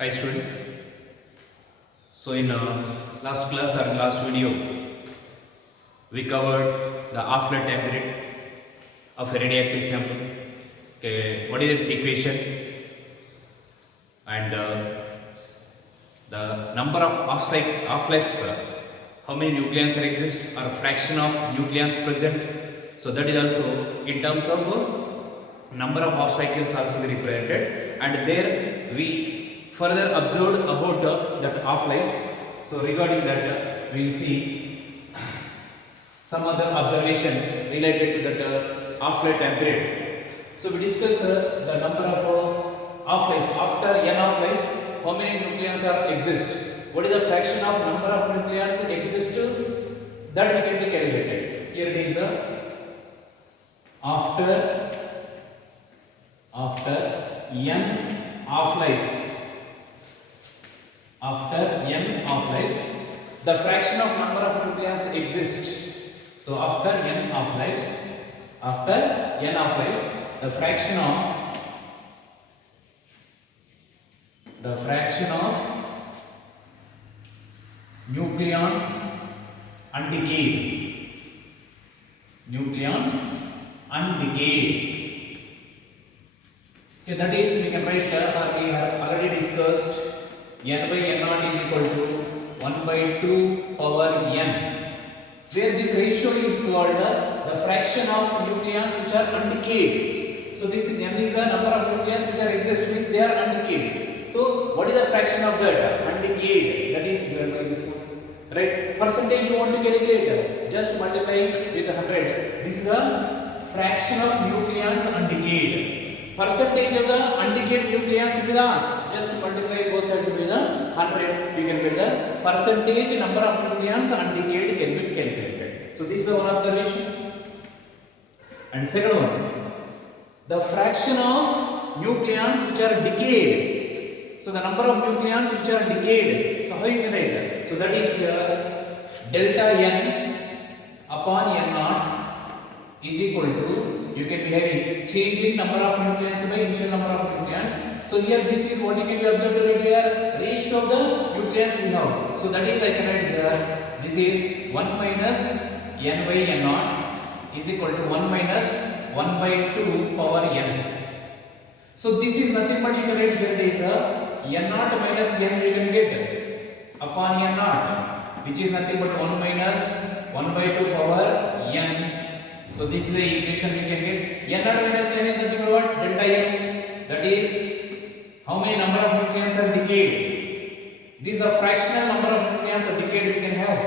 Hi students. So in last class or last video, we covered the half-life time period of a radioactive sample. Okay, what is its equation and the number of half-lives, how many nucleons exist or a fraction of nucleons present. So that is also in terms of number of half cycles also we represented, and there we further observed about that half lives. So regarding that we will see some other observations related to that half life time period. So we discuss the number of half lives. After n half lives, how many nucleons are exist, what is the fraction of number of nucleons exist, that we can be calculated. Here it is after n half-lives, the fraction of number of nucleons exist. So after n half-lives, the fraction of nucleons undecayed. Okay, that is, we can write or we have already discussed n by n naught is equal to 1 by 2 power n, where this ratio is called the fraction of nucleons which are undecayed. So this n is the number of nucleons which are exist, means they are undecayed. So what is the fraction of that undecayed? That is given by this one, right? Percentage you want to calculate, just multiply with 100. This is the fraction of nucleons undecayed. Percentage of the undecayed nucleons with us, just multiply both sides with 100. You can get the percentage number of nucleons undecayed can be calculated. So this is one observation. And second one, the fraction of nucleons which are decayed. So the number of nucleons which are decayed. So how you can write that? So that is delta n upon n naught is equal to, you can be having change in number of nucleons by initial number of nucleons. So here this is what you can be observed right here, ratio of the nucleons we have. So that is, I can write here, this is 1 minus n by n naught is equal to 1 minus 1 by 2 power n. So this is nothing but you can write here, it is n naught minus n you can get upon n naught, which is nothing but 1 minus 1 by 2 power n. So this is the equation we can get. N naught minus n is nothing but what? Delta n. That is how many number of nucleons are decayed. This is a fractional number of nucleons are decayed we can have,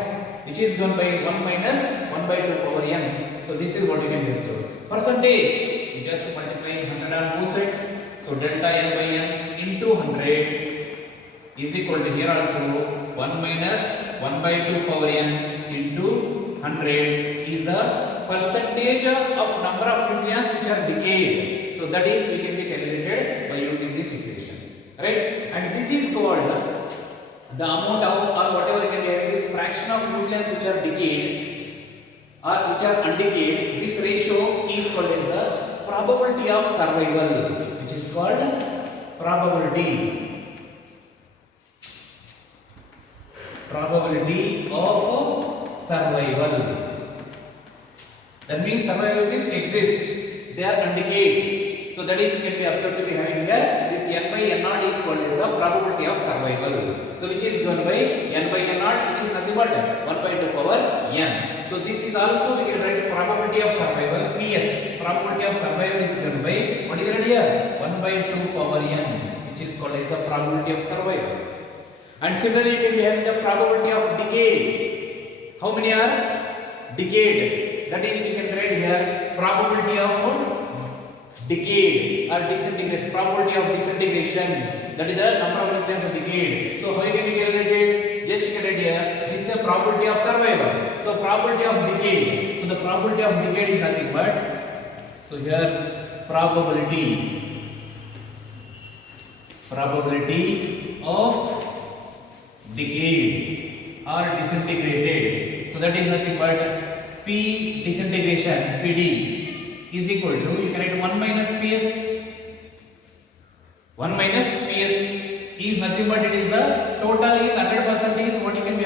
which is given by 1 minus 1 by 2 power n. So this is what you can get. So percentage, you just multiply 100 on both sides. So delta n by n into 100 is equal to, here also 1 minus 1 by 2 power n into 100 is the percentage of number of nucleons which are decayed. So that is, we can be calculated by using this equation, right? And this is called the amount of, or whatever you can be having, this fraction of nucleons which are decayed or which are undecayed. This ratio is called as the probability of survival, which is called probability of survival. That means survival means exist, they are undecayed. So that is, you can be observed to be having here, this n by n naught is called as a probability of survival. So which is given by n by n naught, which is nothing but 1 by 2 power n. So this is also, we can write probability of survival, PS. Probability of survival is given by, what is it here? 1 by 2 power n, which is called as the probability of survival. And similarly, you can be having the probability of decay. How many are decayed? That is, you can write here probability of decay or disintegration. Probability of disintegration, that is the number of nucleons are decayed. So how you can be calculated? Just you can write here, this is the probability of survival. So probability of decay. So the probability of decay is nothing but, so here probability of decay or disintegrated. So that is nothing but P disintegration, PD is equal to, you can write 1 minus PS. 1 minus PS is nothing but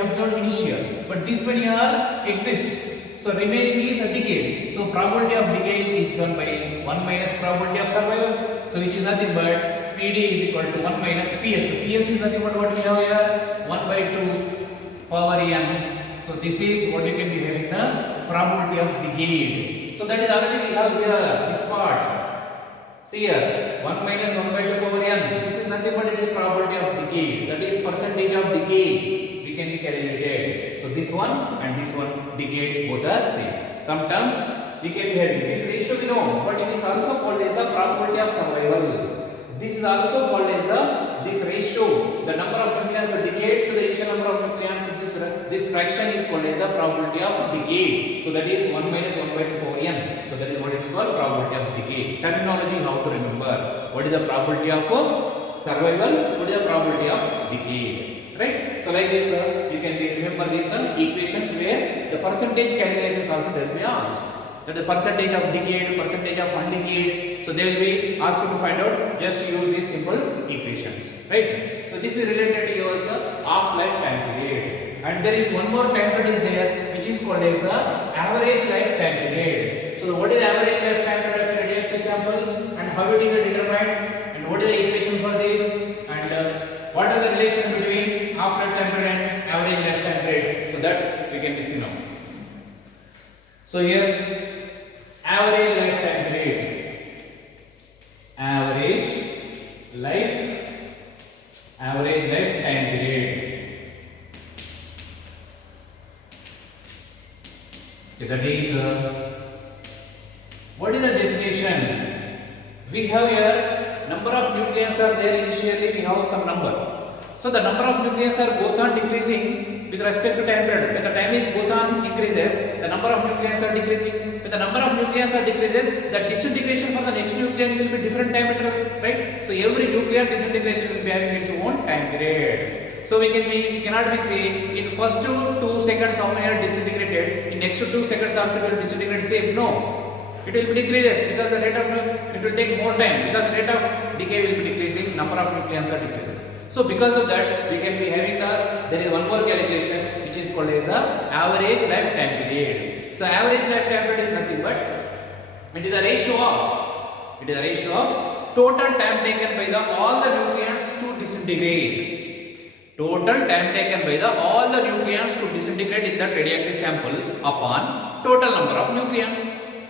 observed initial, but this one here exists. So remaining is a decay. So probability of decay is given by 1 minus probability of survival. So which is nothing but PD is equal to 1 minus PS. So PS is nothing but what we have here, 1 by 2 power n. So this is what you can be having the probability of decay. So that is already we have here this part. See here 1 minus 1 by 2 power n. This is nothing but it is probability of decay. That is percentage of decay. We can be calculated. So this one and this one decayed both are same. Sometimes we can be having this ratio we know, but it is also called as the probability of survival. This is also called as this ratio. The number of nucleons decayed to the initial number of nucleons. This fraction is called as the probability of decay. So that is 1 minus 1 by 2 power n. So that is what is called probability of decay. Terminology how to remember. What is the probability of survival? What is the probability of decay? Right? So like this, you can remember these equations where the percentage calculations also they will be asked. That the percentage of decayed, percentage of undecayed. So they will be asked to find out. Just use these simple equations. Right? So this is related to your half-life time period. And there is one more time period is there, which is called as the average lifetime period. So what is the average lifetime period of a radioactive sample, and how it is determined, and what is the equation for this, and what are the relation between half-lifetime period and average lifetime period? So that we can be seen now. So here, average lifetime period. Average lifetime period. Okay, that is what is the definition? We have here number of nucleons are there initially. We have some number. So the number of nucleons are goes on decreasing with respect to time period. When the time is goes on increases, the number of nucleons are decreasing. When the number of nucleons are decreases, the disintegration for the next nucleon will be different time interval, right? So every nuclear disintegration will be having its own time period. So we cannot be saying in first 2 seconds how many are disintegrated, in next 2 seconds also it will disintegrate same. No. It will be decreases because the rate of it will take more time because rate of decay will be decreasing, number of nucleons are decreases. So because of that we can be having there is one more calculation which is called as average lifetime period. So average lifetime period is nothing but it is a ratio of total time taken by all the nucleons to disintegrate. Total time taken by all the nucleons to disintegrate in that radioactive sample upon total number of nucleons.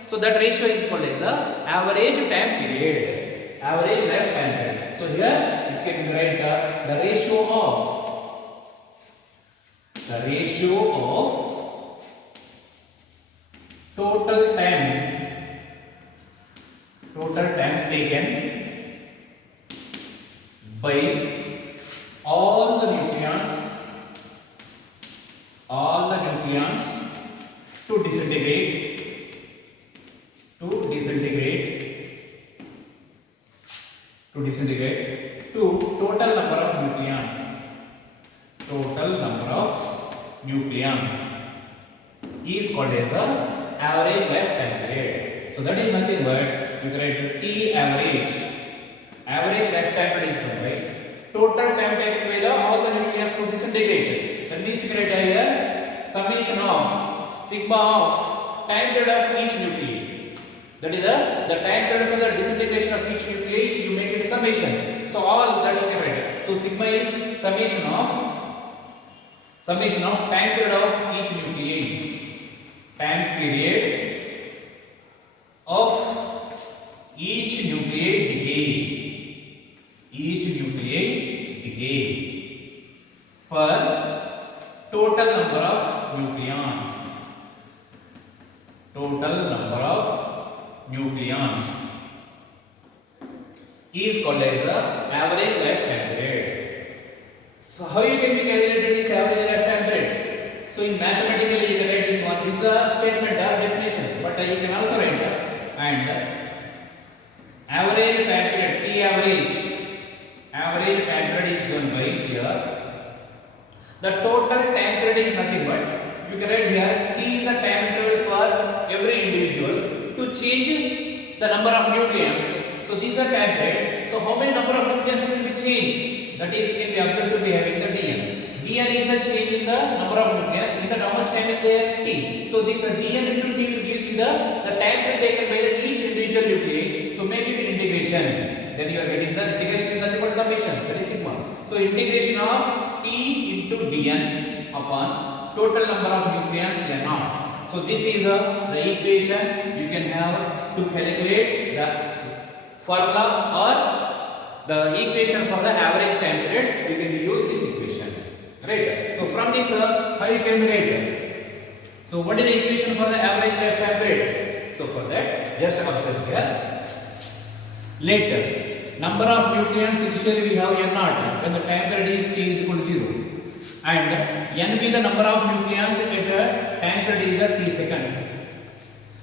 So that ratio is called as the average time period, average lifetime period. So here you can write the ratio of total time taken by all the nucleons to disintegrate to total number of nucleons is called as a average lifetime period. So that is nothing but you can write T average lifetime period is given by total time taken by all the nucleons to disintegrate. That means you can write here summation of sigma of time period of each nuclei. That is the time period for the disintegration of each nuclei, you make it a summation. So all that you can write. So sigma is summation of time period of each nuclei. Time period of each nuclei decay per total number of nucleons. Is called as the average lifetime period. So how you can be calculated this average lifetime period? So in mathematically you can write this one. This is a statement or definition, but you can also write and average time period, T average time period is given by here. The total time period is nothing but you can write here T is the time interval for every individual to change the number of nucleons. So these are time period. So how many number of nucleons will be changed? That is can be observed to be having the Dn. dn is a change in the number of nucleons. In that, how much time is there? T. So this dn into t will gives you the time taken by each individual nuclei. So make it integration. Then you are getting the integration is nothing but summation. That is sigma. So integration of t into dn upon total number of nucleons n naught. So this is the equation you can have to calculate the formula or the equation for the average time period. You can use this equation, right? So from this, how you can write? So what is the equation for the average time period? So for that, just observe here. Later, number of nucleons initially we have n naught when the time period is t is equal to 0, and n be the number of nucleons at time period is t seconds.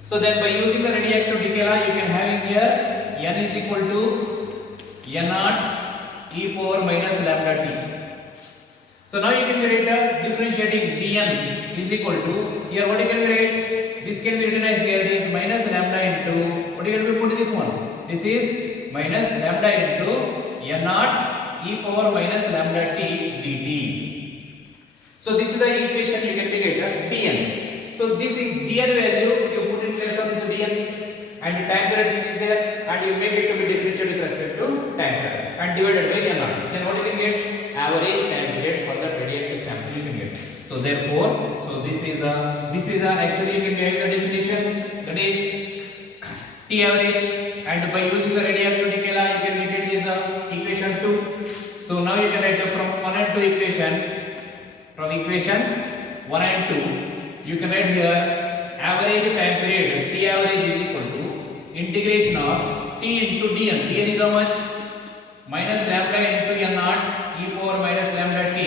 So then by using the radioactive decay law, you can have in here n is equal to n naught e power minus lambda t. So now you can write differentiating dn is equal to, here what you can write, this can be written as here it is minus lambda into, what you can put this one, this is minus lambda into n naught e power minus lambda t dt. So this is the equation you can get dn. So this is dn value, you put in place of this dn and time period is there, and you make it to be differentiated with respect to time period and divided by n naught. Then what you can get? Average time period for the radioactive sample you can get. So therefore, so this is actually you can get the definition, that is t average, and by using the radioactive decay law you can get this equation 2. So now you can write from 1 and 2 equations. From equations 1 and 2, you can write here average time period t average is equal to integration of t into dn. Dn is how much? Minus lambda into n naught e power minus lambda t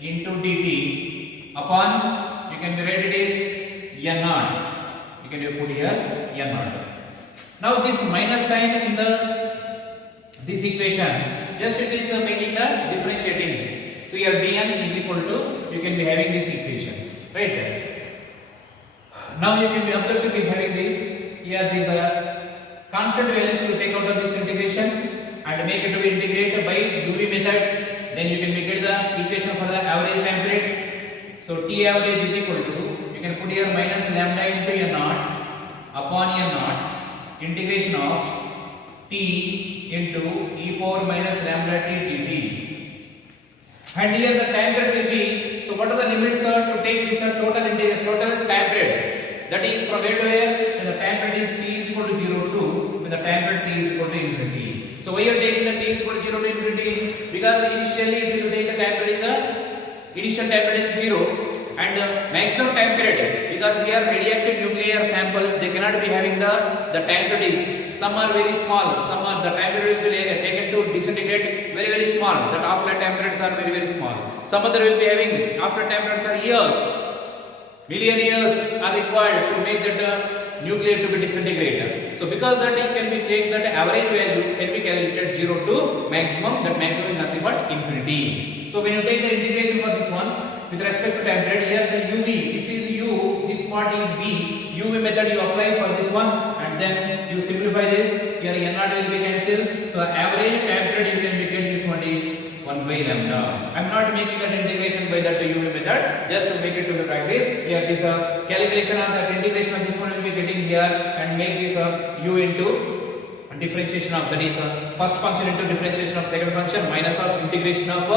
into dt upon, you can write it is n naught. You can put here n naught. Now this minus sign in this equation, just it is making the differentiating. So your dn is equal to, you can be having this equation, right? Now you can be observed to be having this, here these are constant values to take out of this integration and make it to be integrated by UV method. Then you can make it the equation for the average time period. So t average is equal to, you can put here minus lambda into n naught upon n naught integration of t into e power minus lambda t dt. And here the time period will be, so what are the limits to take this total time period? That is from where to where? When the time period is t is equal to 0 to when the time period t is equal to infinity. So why you are taking the t is equal to 0 to infinity? Because initially if you take the time period is initial time period is 0 and maximum time period, because here radioactive nuclear sample they cannot be having the time period is, some are very small, some are the time period will be taken to disintegrate very small, that half-life time periods are very small. Some other will be having half-life time periods are years, million years are required to make that nuclear to be disintegrated. So because that it can be take that average value can be calculated 0 to maximum, that maximum is nothing but infinity. So when you take the integration for this one with respect to time period, here the UV, this is U, this part is V, UV method you apply for this one and then you simplify this, here n naught will be cancelled. So average time period you can get this one is 1 by lambda. I am not making that integration by that UV method, just to make it to the practice. Here this calculation on that integration of this one will be getting here and make this U into differentiation of, that is first function into differentiation of second function minus of integration of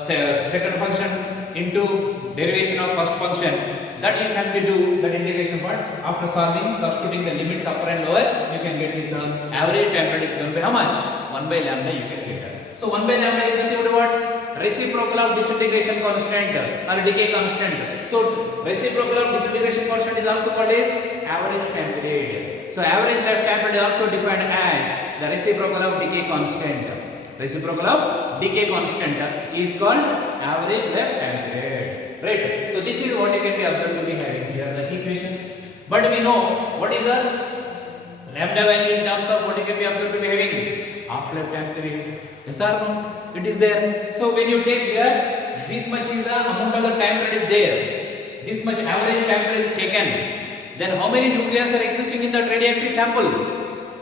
second function into derivation of first function. That you can be do that integration part after solving, substituting the limits upper and lower, you can get this average time period is going to be how much? 1 by lambda you can get. So 1 by lambda is nothing but what? Reciprocal of disintegration constant or decay constant. So reciprocal of disintegration constant is also called as average time period. So average time period is also defined as the reciprocal of decay constant. Reciprocal of decay constant is called average life time period. Right? So this is what you can be observed to be having here the equation. But we know what is the lambda value in terms of what you can be observed to be having half-life time period. Yes or no? It is there. So when you take here, this much is the amount of the time period is there. This much average time period is taken. Then how many nucleons are existing in that radioactive sample?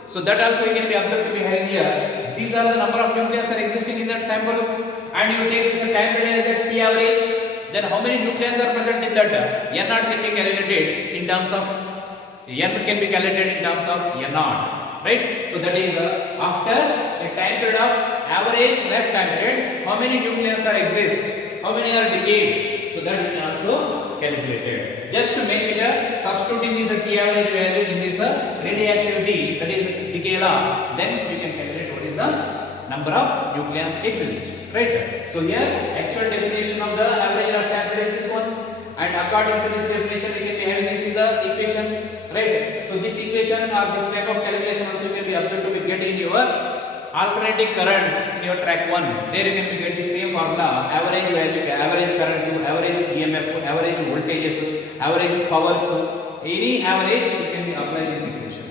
So that also you can be observed to be having here. These are the number of nucleons are existing in that sample. and you take this time period as a T average, then how many nuclei are present in that? N naught can be calculated in terms of N naught, right? So that is after a time period of average lifetime period, how many nuclei are exist, how many are decayed, so that we can also calculate it. Just to make it substituting this T average value in this radioactivity, that is decay law, then you can calculate what is the number of nuclei exist, right? So here actual definition of the average lifetime period is this one, and according to this definition we can be having this is the equation, right? So this equation or this type of calculation also can be observed to be get in your alternating currents in your track 1. There you can be get the same formula, average value, average current to average EMF, average voltages, average powers, any average you can be apply this equation.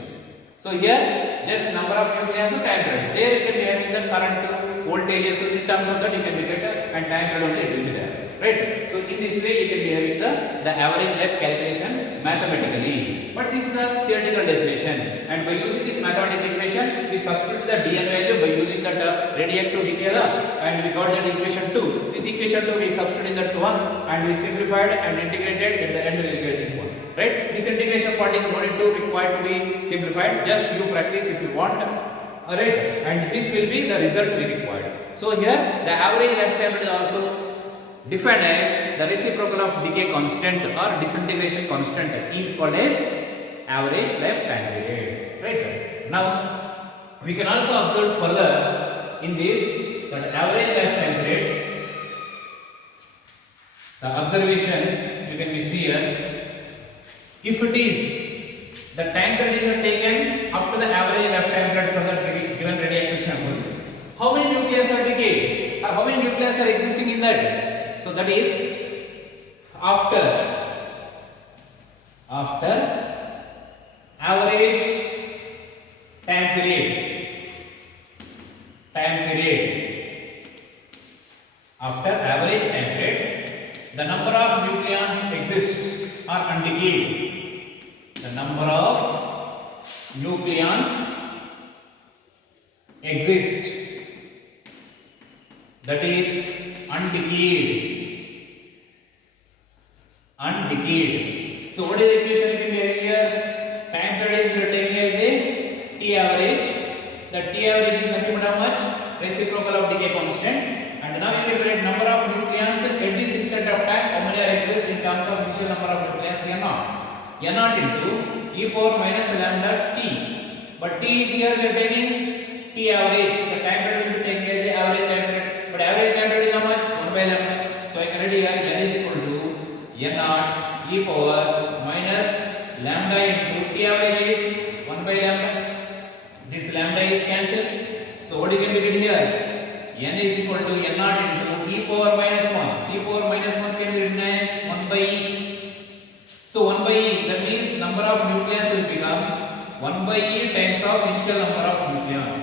So here just number of nuclei so time period, there you can be having the current to voltages, so in terms of that you can be get and time period only it will be there, right? So in this way you can be having the average life calculation mathematically, but this is a theoretical definition, and by using this mathematical equation we substitute the Dn value by using that radioactive decay law, and we got that equation 2. This equation 2 we substitute in that 1 and we simplified and integrated, at the end we will get this one, right? This integration part is not required to be simplified, just you practice if you want, alright, and this will be the result we required. So here the average lifetime is also defined as the reciprocal of decay constant or disintegration constant is called as average lifetime period, right? Now we can also observe further in this that average lifetime period, the observation you can be see here, if it is the time period is taken up to the average lifetime period for the given radioactive sample, how many nuclei are decayed or how many nuclei are existing in that? So that is after average time period, after average time period, the number of nucleons exist or undecayed, the number of nucleons exist, that is undecayed. So what is the equation you can be having here? Time period is we are taking as a T average. The T average is nothing but how much? Reciprocal of decay constant. And now you can write number of nucleons at this instant of time, how many are exist in terms of initial number of nucleons, N naught. N naught into e power minus lambda T. But T is here we are taking T average. The time period will be taken as a average time period. But average time period is how much? 1 by lambda. So I can write here N is equal to N naught e power minus lambda into T average is 1 by lambda. This lambda is cancelled. So what you can get here? N is equal to N naught into e power minus 1. E power minus 1 can be written as 1 by e. So 1 by e, that means number of nucleons will become 1 by e times of initial number of nucleons.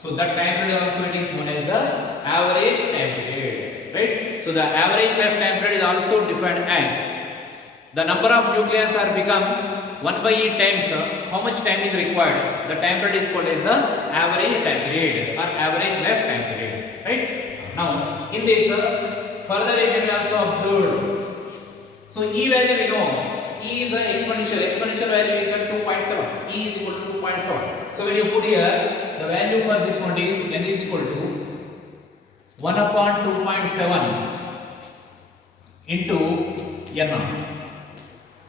So that time period also it is known as the average time period, right? So the average lifetime period is also defined as the number of nucleons are become 1 by e times how much time is required. The time period is called as the average time period or average lifetime period, right? Now in this further you can also observe. So e value we know, e is an exponential value is at 2.7. E is equal to 2.7. So when you put here the value for this one is n is equal to 1 upon 2.7 into n naught.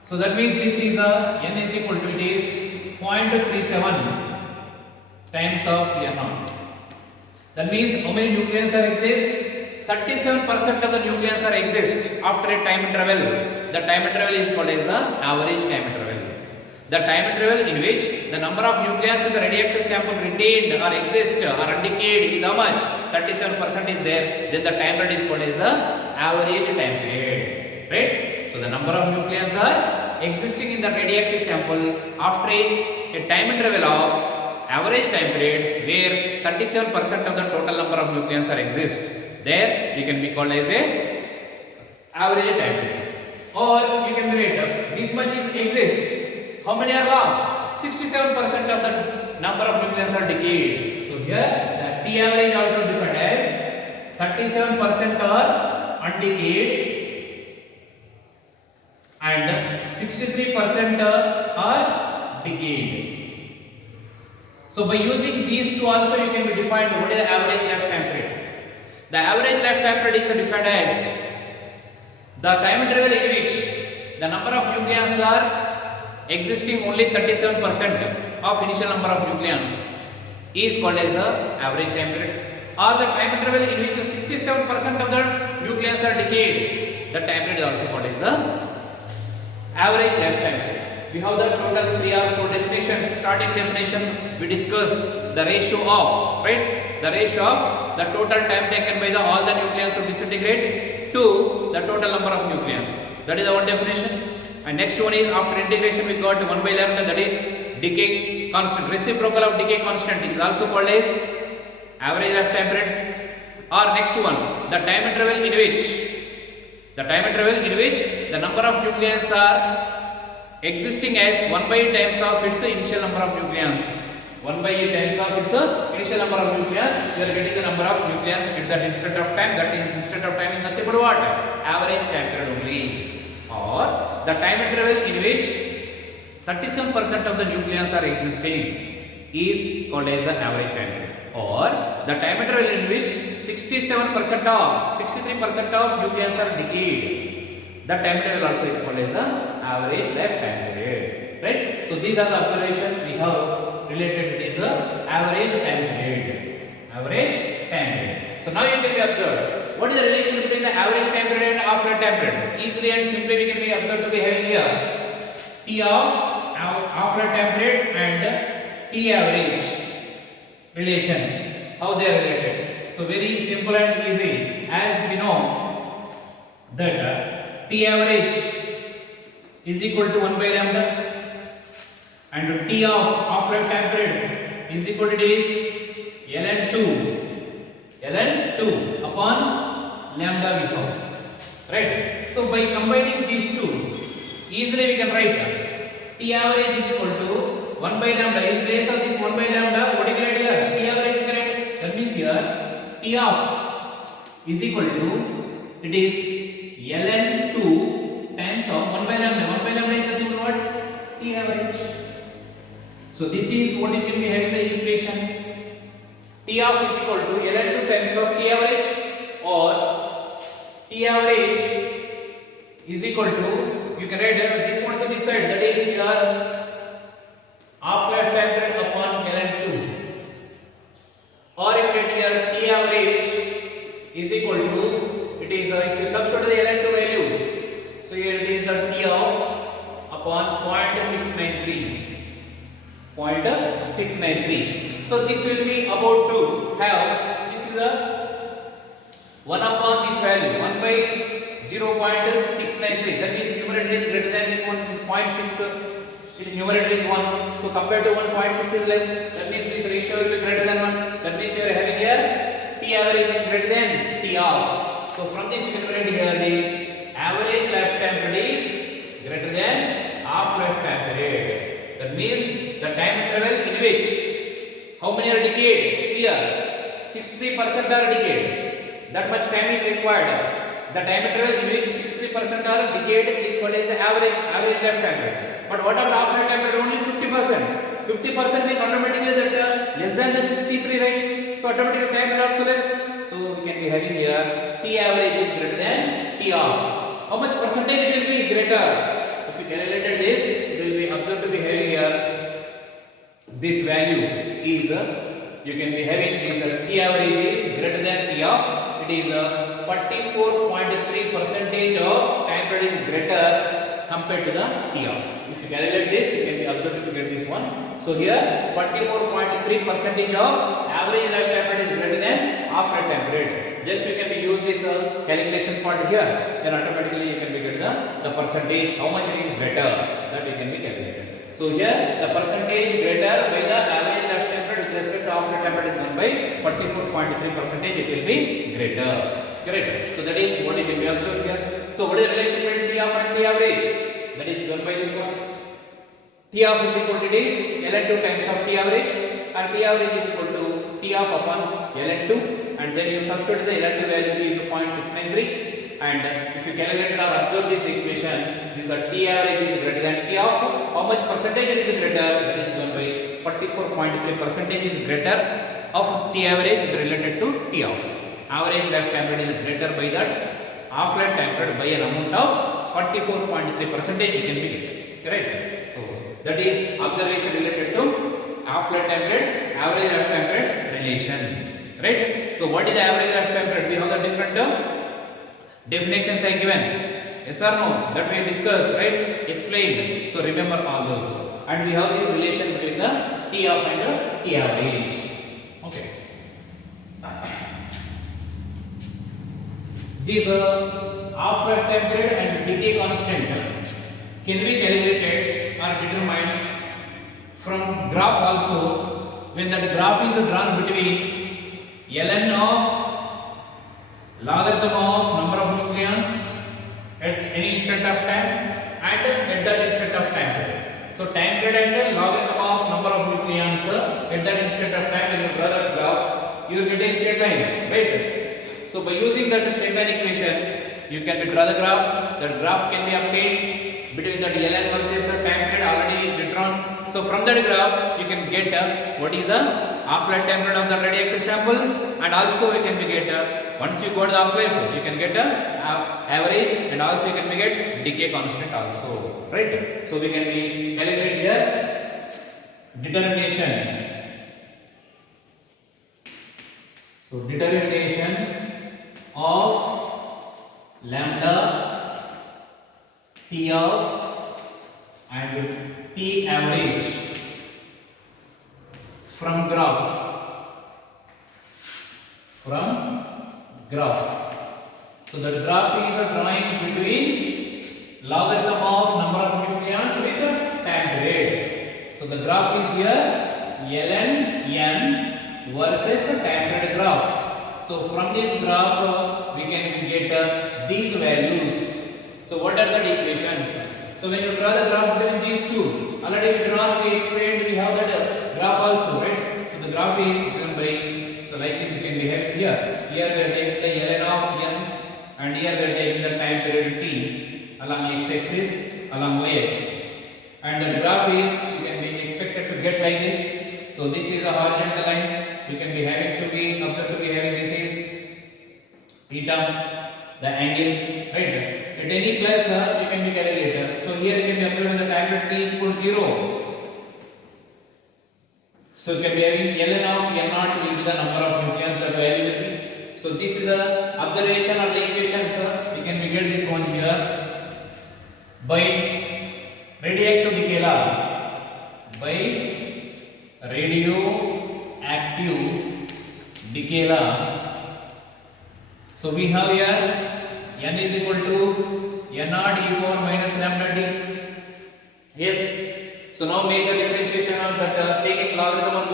So that means this is n is equal to it is 0.37 times of n naught. That means how many nucleons are exist? 37% of the nucleons are exist after a time interval. The time interval is called as the average time interval. The time interval in which the number of nucleons in the radioactive sample retained or exist or undecayed is how much? 37% is there. Then the time period is called as the average time period, right? So the number of nucleons are existing in the radioactive sample after a time interval of average time period where 37% of the total number of nucleons are exist. There you can be called as a average time period. Or you can write this much is exist. How many are lost? 67% of the number of nucleons are decayed. So here the T average also defined as 37% 37% are undecayed and 63% are decayed. So by using these two also you can be defined what is the average lifetime period. The average lifetime period is defined as the time interval in which the number of nucleons are existing only 37% of initial number of nucleons is called as the average time period, or the time interval in which 67% of the nucleons are decayed, the time period is also called as the average lifetime period. We have the total 3 or 4 definitions. Starting definition we discuss the ratio of, right, the ratio of the total time taken by the all the nucleons to disintegrate to the total number of nucleons. That is the one definition. And next one is after integration we got 1 by lambda, that is decay constant. Reciprocal of decay constant is also called as average lifetime period. Or next one, the time interval in which the number of nucleons are existing as 1 by times of its initial number of nucleons. 1 by times of its initial number of nucleons, we are getting the number of nucleons at that instant of time. That is instant of time is nothing but what? Average time period only. Or the time interval in which 37% of the nucleons are existing is called as the average time period. Or the time interval in which 63% of nucleons are decayed, the time interval also is called as the average lifetime period, right? So these are the observations we have related to this average time period. So now you can be observed what is the relation between the average time period and half life time period. Easily and simply we can be observed to be having here T of half life time period and T average relation, how they are related. So very simple and easy, as we know that T average is equal to 1 by lambda and T of half life time period is equal to this ln2 upon lambda we have, right? So by combining these two, easily we can write T average is equal to 1 by lambda. In place of this 1 by lambda, what you can write here? T average you can write. That means here T of is equal to, it is ln2 times of 1 by lambda. 1 by lambda is nothing but what? T average. So this is what you can be having the equation. T of is equal to ln2 times of T average, or T average is equal to, you can write this one to this side, that is your half life time period upon ln2, or you can write here T average is equal to, it is if you substitute the ln2 value, so here it is a T of upon 0.693. So this will be about to have, this is a 1 upon this value, 1 by 0.693. That means numerator is greater than this 1.6. Its numerator is 1. So compared to 1.6 is less. That means this ratio will be greater than 1. That means you are having here T average is greater than T of. So from this you can write here is average lifetime period is greater than half lifetime period. That means the time interval in which how many are decayed? See here, 60% are decayed. That much time is required. The time interval in which 60% are decayed is called as the average lifetime period. But what are the half lifetime period? Only 50%. 50% is automatically that less than the 63, right? So automatically time period also less. So we can be having here T average is greater than T of. How much percentage it will be greater? If we calculated this, it will be observed to be having here this value is you can be having is T average is greater than T of. It is 44.3% of time period is greater compared to the T of. If you calculate this, you can be observed to get this one. So here 44.3% of average lifetime period is greater than half lifetime period. Just you can be use this calculation part here, then automatically you can be get the percentage how much it is greater, that you can be calculated. So here the percentage greater by the average lifetime period with respect to half lifetime period is done by 44.3%. It will be greater. Correct. So that is what you can be observed here. So what is the relation between T of and T average? That is done by this one. T of is equal to this ln2 times of T average, and T average is equal to T of upon ln2, and then you substitute the LN2 value is 0.693, and if you calculate or observe this equation, this T average is greater than T of how much percentage it is greater, that is given by 44.3 percentage is greater of T average with related to T of average lifetime period is greater by that half lifetime period by an amount of 44.3 percentage you can be getting, right? So that is observation related to half lifetime period, average lifetime period relation, right? So what is the average lifetime period? We have the different definitions are given. Yes or no? That we have discussed, right? Explained. So remember all those. And we have this relation between the T of and the T average. Okay. This half lifetime period and decay constant can be calculated or determined from graph also, when that graph is drawn between ln of logarithm of number of nucleons at any instant of time and at that instant of time period. So time period and logarithm of number of nucleons at that instant of time, when you draw that graph, you will get a straight line, right? So by using that straight line equation, you can draw the graph. That graph can be obtained between that ln versus the time period already drawn. So from that graph, you can get what is the half-life time period of the radioactive sample, and also you can be get once you got the half-life, you can get average, and also you can be get decay constant also, right? So we can be calculate here determination. So determination of lambda T of and T average from graph. So the graph is a drawing between logarithm of number of nucleons with time period. So the graph is here ln n versus the time period graph. So from this graph we can get these values. So what are the equations? So when you draw the graph between these two, already we drawn, we explained, we have that graph also, right? So the graph is given by, so like this you can be having here. Here we are taking the ln of n, and here we are taking the time period t along x-axis, along y-axis. And the graph is, you can be expected to get like this. So this is a horizontal line. You can be having to be, observed to be having, this is theta, the angle, right? At any place you can be calculated. So here you can be observed when the time period t is equal to 0. So you can be having ln of n0 will be the number of nucleons, that value will be. So this is the observation of the equation. So you can be get this one here by radioactive decay law. By radioactive decay law. So we have here n is equal to n0 e power minus lambda t. Yes. So now make the differentiation of that taking logarithm on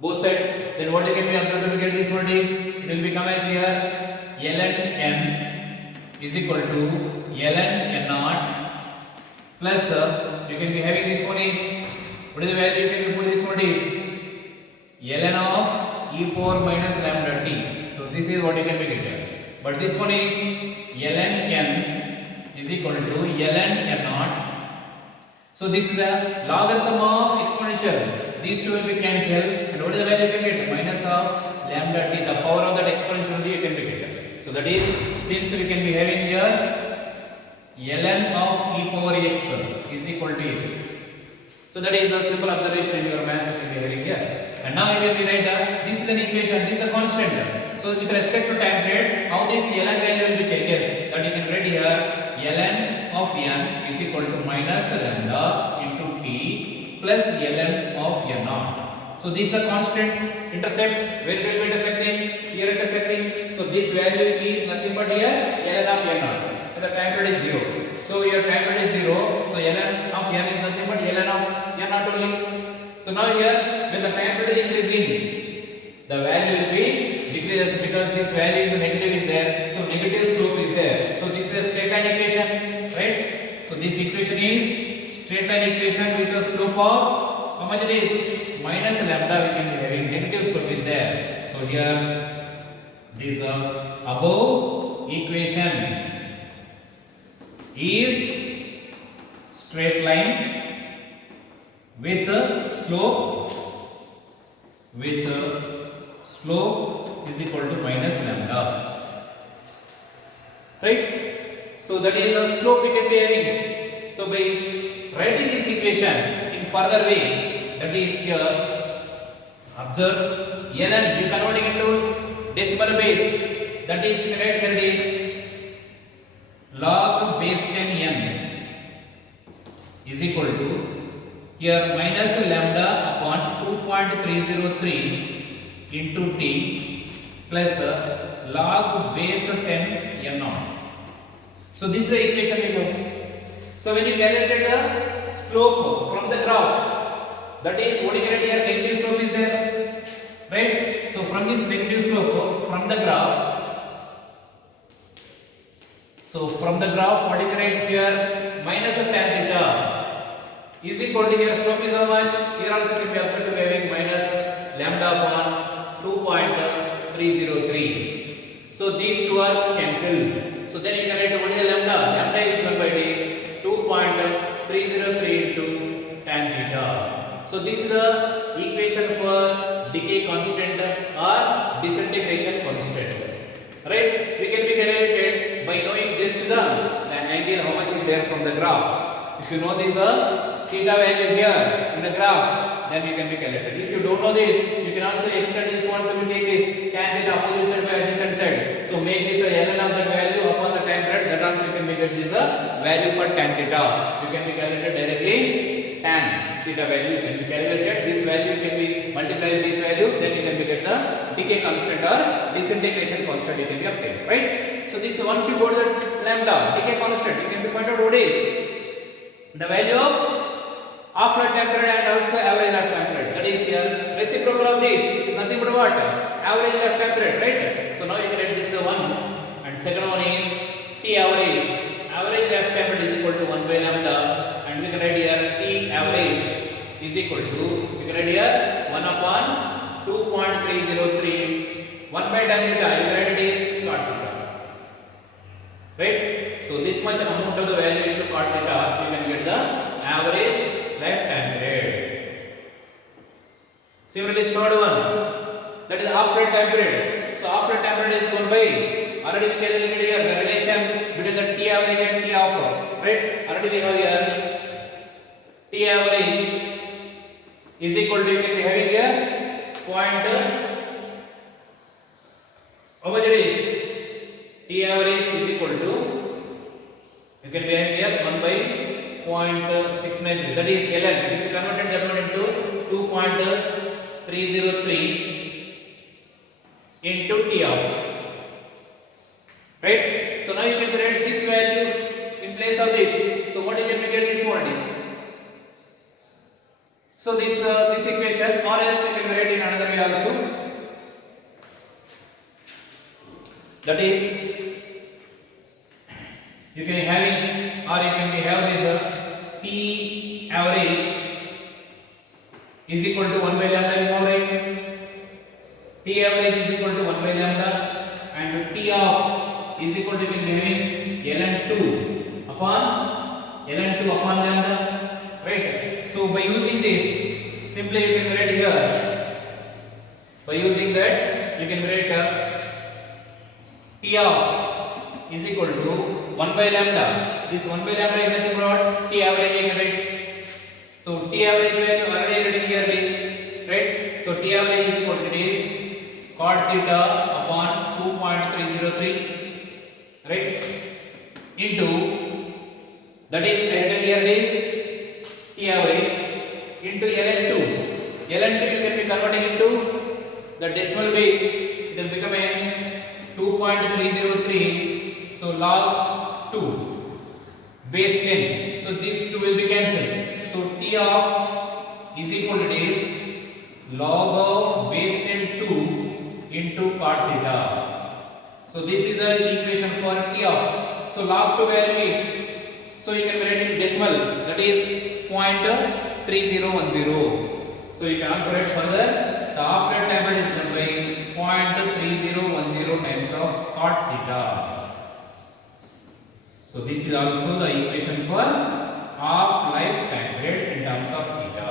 both sides. Then what you can be observed to get this one is, it will become as here ln n is equal to ln n0 plus you can be having this one is, what is the value you can be put, this one is ln of e power minus lambda t. So this is what you can be getting. But this one is ln n is equal to ln n0. So this is the logarithm of exponential. These two will be cancelled, and what is the value you can get? Minus of lambda t, the power of that exponential you can be getting. So that is, since we can be having here ln of e power x is equal to x. So that is a simple observation in your maths you can be having here. And now you can be write this is an equation, this is a constant. So with respect to time period, how this ln value will be changes, that you can write here ln of n is equal to minus lambda into t plus ln of n0. So this is a constant intercept. Where will be intersecting? Here intersecting. So this value is nothing but here ln of n0. And the time period is 0. So your time period is 0. So ln of n is nothing but ln of n0 only. So now here when the time period is increasing, the value will be decreases, because this value is negative is there. So negative slope is there. So this is a straight line equation, right? So this equation is straight line equation with a slope of how much it is? Minus lambda we can be having, negative slope is there. So here is above equation is straight line with slope is equal to minus lambda, right? So that is a slope we can be having. So by writing this equation in further way, that is here, observe ln you converting into decimal base, that is you can write here it is log base 10 n is equal to here minus lambda upon 2.303 into t plus log base 10 n naught. So this is the equation we have. So when you calculate the slope from the graph, that is what you get here, negative slope is there, right? So from this negative slope from the graph, so from the graph what you get here, minus of tan theta is equal to here slope is how much? Here also can be observed to be having minus lambda upon 2.303. So these two are cancelled. So then you can write what is the lambda? Lambda is equal by this 2.303 into tan theta. So this is the equation for decay constant or disintegration constant. Right? We can be calculated by knowing just the angle how much is there from the graph. If you know this theta value here in the graph, then you can be calculated. If you don't know this, you can also extend this one to take this tan theta opposite side by adjacent side. So make this a ln of that value upon the tan theta. That also you can make it this value for tan theta. You can be calculated directly tan theta value. You can be calculated. This value can be multiplied with this value. Then you can be get the decay constant or disintegration constant. You can be obtained, right? So this once you go to the lambda decay constant, you can be find out what is the value of half life time period and also average life time period. That is here reciprocal of this is nothing but what? Average life time period, right? So now you can write this one, and second one is T average. Average life time period is equal to 1 by lambda, and we can write here T average is equal to, we can write here 1 upon 2.303 1 by tan theta. You can write it is cot theta, right? So this much amount of the value into cot theta, you can get the average lifetime period. Similarly, third one, that is half rate time period. So half rate time period is given by, already we calculated here the relation between the T average and T alpha, right? Already we have here T average is equal to, you can be having here point, how much it is? T average is equal to, you can be having here 1 by 0.693, that is ln. If you converted that one into 2.303 into T off, right? So now you can write this value in place of this. So what you can get this one is, so this equation, or else you can write in another way also, that is you can having, or you can be have this T average is equal to 1 by lambda, you know, right? T average is equal to 1 by lambda, and T off is equal to, you can be having ln2 upon lambda, right? So by using this, simply you can write here, by using that you can write T off is equal to 1 by lambda. This 1 by lambda is nothing but T average, you can write. So T average value already written here is, right? So T average is equal to this cot theta upon 2.303, right? Into, that is written here is T average into ln2. ln2 you can be converting into the decimal base. It has become as 2.303. So log 2 base 10. So these two will be cancelled. So T of is equal to this log of base 10 2 into cot theta. So this is the equation for T of. So log 2 value is, so you can write in decimal, that is 0.3010. So you can also write further, the half rate time period is done by 0.3010 times cot theta. So this is also the equation for half life time period in terms of theta.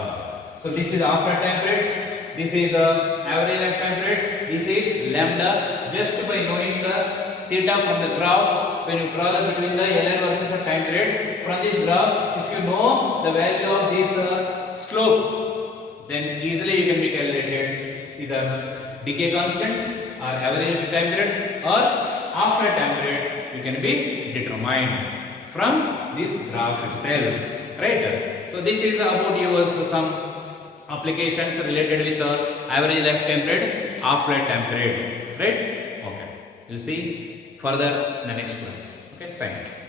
So this is half life time period, this is average life time period, this is lambda. Just by knowing the theta from the graph, when you draw the between the ln versus the time period, from this graph, if you know the value of this slope, then easily you can be calculated either decay constant or average time period or half life time period, you can be determined from this graph itself, right? So this is about your some applications related with the average lifetime period, half life time period, right? Okay, we'll see further in the next class. Okay, sign.